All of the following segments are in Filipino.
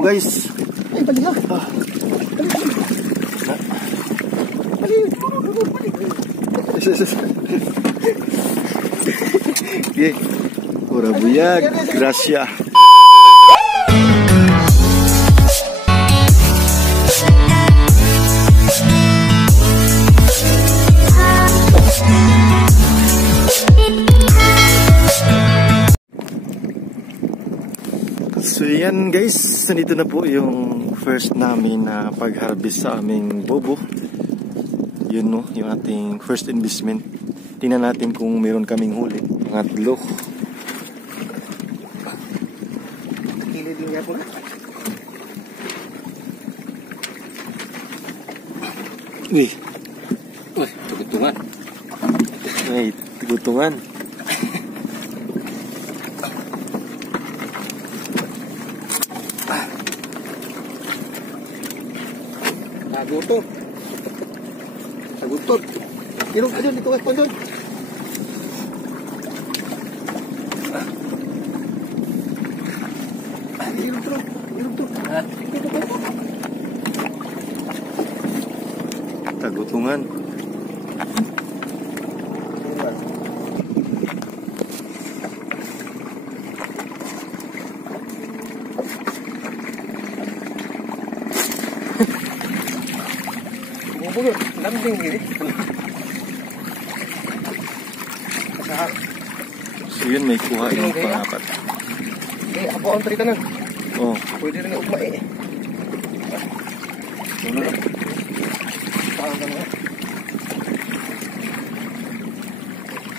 guys. Ay, balik ha. Balik. Okay. Pura buyag. Gracia. So yan guys, nandito na po yung first namin na pag-harvest sa aming bobo. Yun no, yung ating first investment. Tingnan natin kung meron kaming huli. Pangatlo. Kili din niya po na. Uy, Tugutungan. ay, tigutungan. Sagutot. Sagutot. Irong ka dyan, dito ka dyan. Irong to. Tagutungan. Bubulot, lambing gini. Masahap. So yun, may kuha yung pangapat. Ako ang trita na. Oh, Pwede rin ugma eh. Ano na? Saan ka na?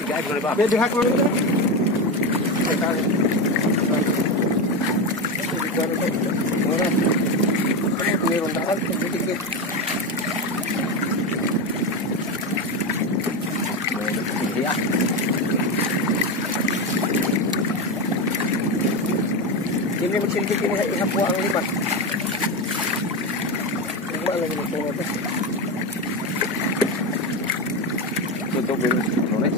Sige, ay, ba? Pwede hak mo rin ito. Ay, kaya. Mayroon daan, titik-titik. Ya. Ini bersilbi kini ihap buang lima. Lima lagi nih buang apa? Tutup dulu, boleh?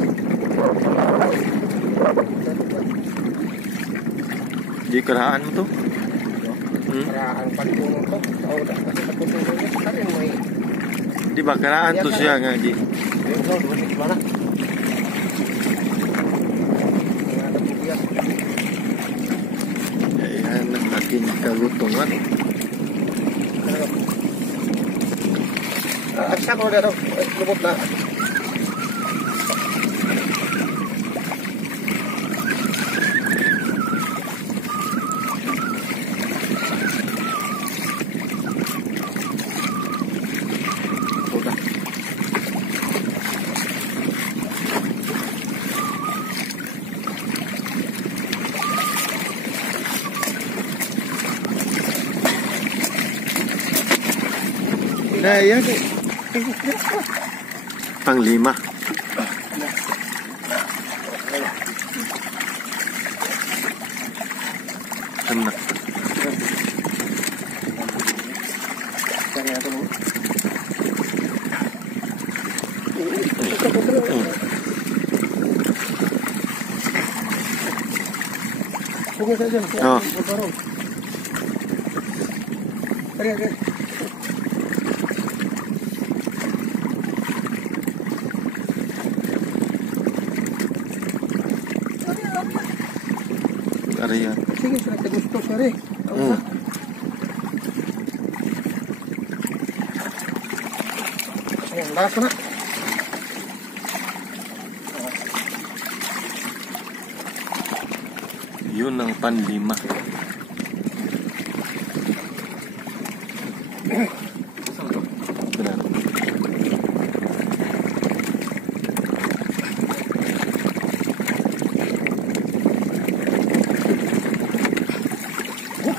di kerahan mo to? Keraan pagpunong to. Tahu tak kasih pagpunongnya sekarang may. Di ba kerahan to siya nga di? Betul, di mana? Ayan, ang aking kagutungan. Aksa ko dito, lubot na. Nah, yan. Panglima. Anak. Tunggu saja. Oh. Ada. Ariyan. Sige, sudah gusto sorry. Ayan, lakas na. Yun ang panlima. Benar.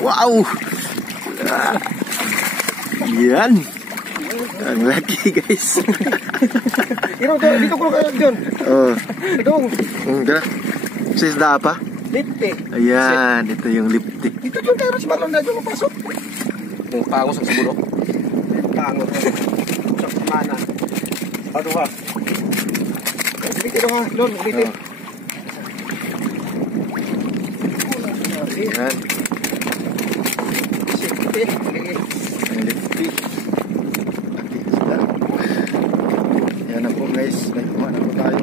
Wow! Yan! Ang laki guys. Dito ko kayo dyan. Oh. Dong. Enggak. Sisda apa? Lipte. Ayan, ito yung lipstick. Dito dyan tayo si Marlon na dyan mapasok. Yung pangos ang sabulok. Pangos. Sa kamana. Ano ba? Dito nga, Lon. Dito. Ayan. lipti. Sige. Ang lipti. Laki sila. Yan na po guys. May kuha na po tayo.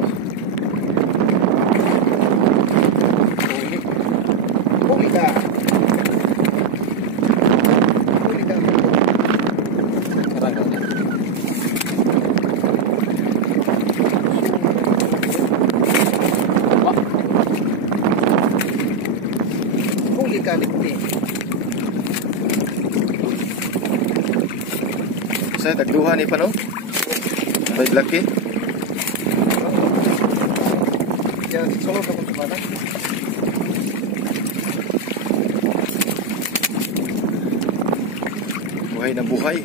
Huli ka. Huli ka. Karagaw na. Huli ka, lipti. Saya tagduha ni pa no? Baik laki. Yan, sulod ako sa bata. Buhay na buhay.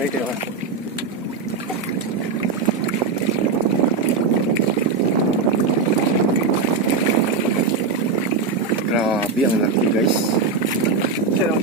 Right there. Grabe ang laki guys. Siya lang.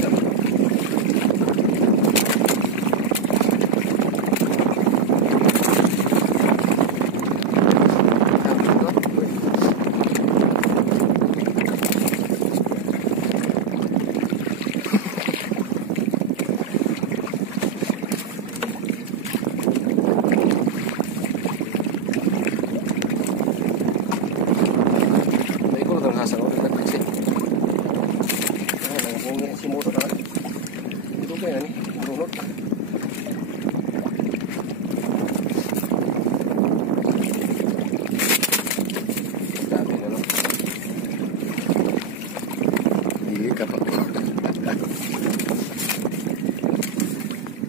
Sumuso na. Ito ba yan? Bunot. Dami na lang. Dili ka pa.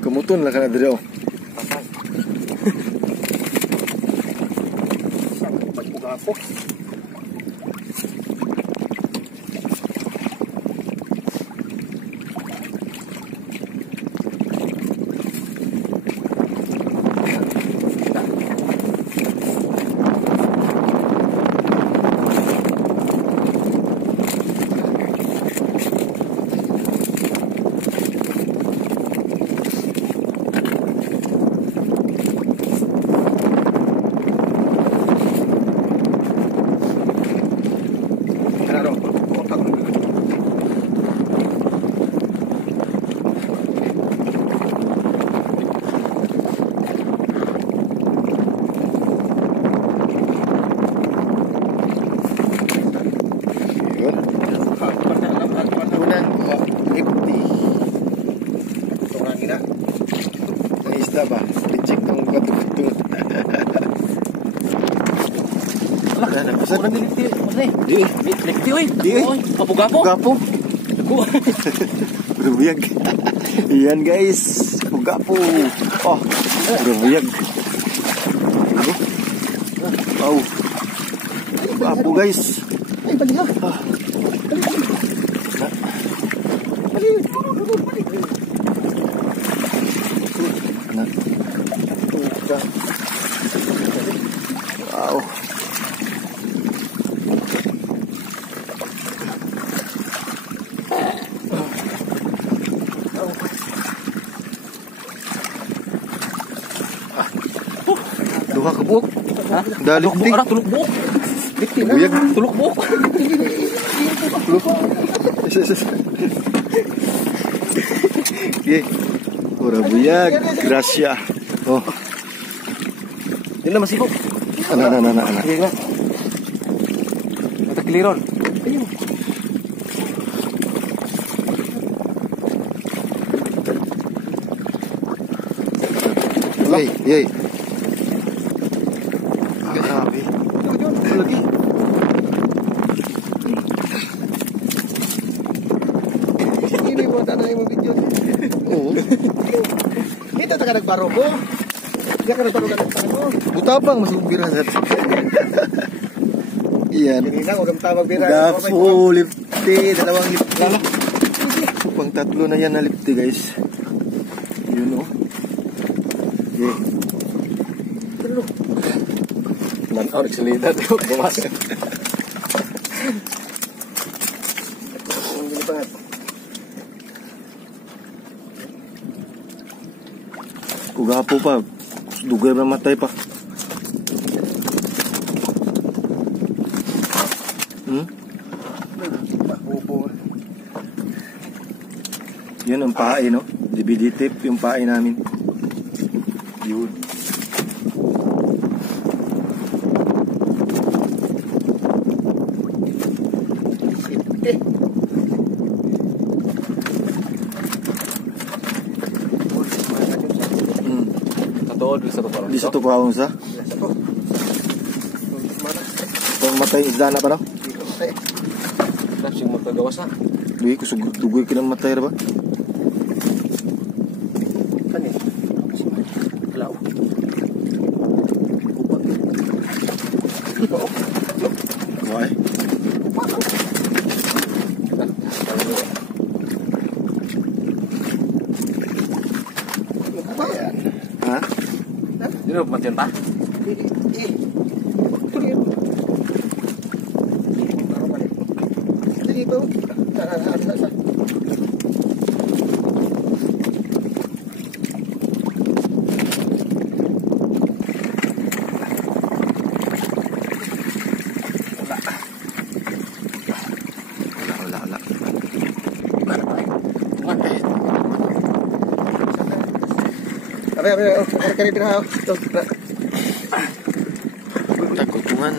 Kumuton lang ka na dito. Patay. Saan pagpuga ako? Isda ba? Licik ng katuk-katuk. Alah, pasal nanti lipti, pasal Di. lipti, oi. Di. Oi, papu-gapo. Gapo. Aku. Berubiyag. Iyan guys. Gapo. Oh, berubiyag. Wow. Gapo guys. Ay, balik ha. Balik. Wow. Duha ka buok. Ha? Dalik di. Ara tulok buok. Dikti na. Buyag. Tulok buok. Okay. Ora buyag. Gracia. Oh. Yun na masibok. Ana. Sige nga. Matakiliron. Ayun. Yay. Grabe. Lagi. Ini mo tanay mo video. Oo. Ito ta ka nagbaro ko. Diya ka nagbaro ka mo. Butapang mas bira sa. Iyan. Kanina ko gam tawag bira. Gapo, lipti, dalawang lipti. Pang tatlo na yan na lipti guys. Yun oh. Okay. Oh, nagsalita. Bumas. Kugapo pa. Dugay na matay pa. Yun ang pae, no? DVD tape yung pae namin. Yun. Di sa to kuhaon sa? Matay isda na pa, no? Tapos yung magkagawas na. Dugoy kinamatay na ba? Kanin. Kalaw. Why? Ha? Di na pamatiyan pa? Takutungan.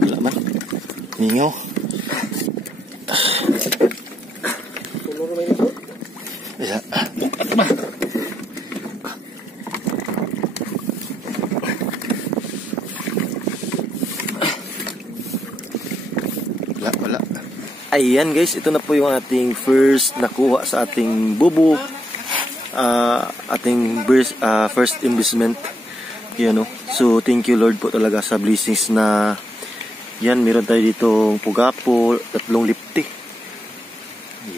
Wala man. Mingaw. Ya. Wala. Ayan guys, ito na po yung ating first nakuha sa ating bubo. Ating first investment. Yan, no? So thank you Lord po talaga sa blessings na yan, meron tayo dito pugapo, 3 lipti.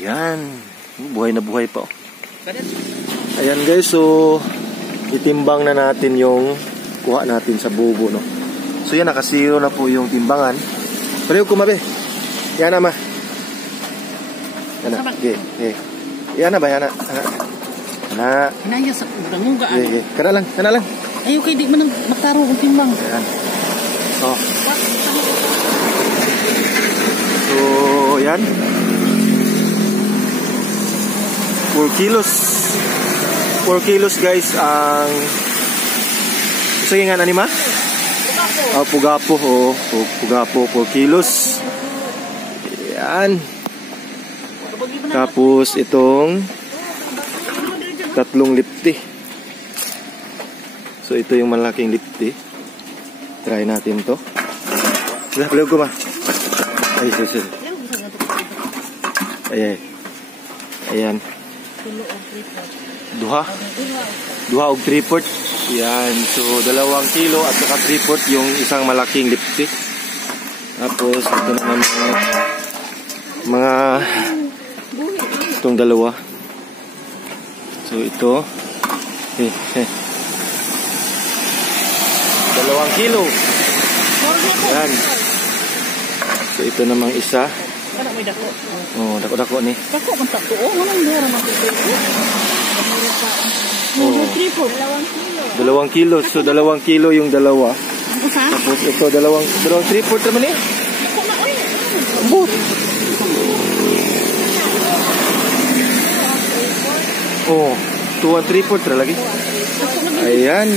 Yan. Buhay na buhay pa. Ayan guys, so itimbang na natin yung kuha natin sa bubo, no? So yan, nakasiro na po yung timbangan. Pareho kumabe. Yan na ma. Yan na. Okay. Yan na ba? Yan na. Inaya sa danguga. Okay. Kana lang. Ayaw kay di man magtaro ang timbang. Yan. Oh. So, yan. 4 kilos. 4 kilos guys ang sige nga nani ma? Pugapo. Pugapo 4 kilos. Yan. Tapos itong 3 lipti. So ito yung malaking lipti. Try natin to. Belum ko ma. Ay, sus. Ayan. Duha og 3/4. Yan. So 2 kilo at saka 3/4 yung isang malaking lipstick. Tapos ito naman mga itong dalawa. So ito 2 kilo. Yan. So ito namang isa. Kana may dako. Oh, dako-dako ni. Dako man ta to. Anong dira man to? Oh, 2 kilo. So 2 kilo yung dalawa. Tapos ito 2 3/4 naman eh. Ambot. Oh, 2 3/4 lagi. Ayan.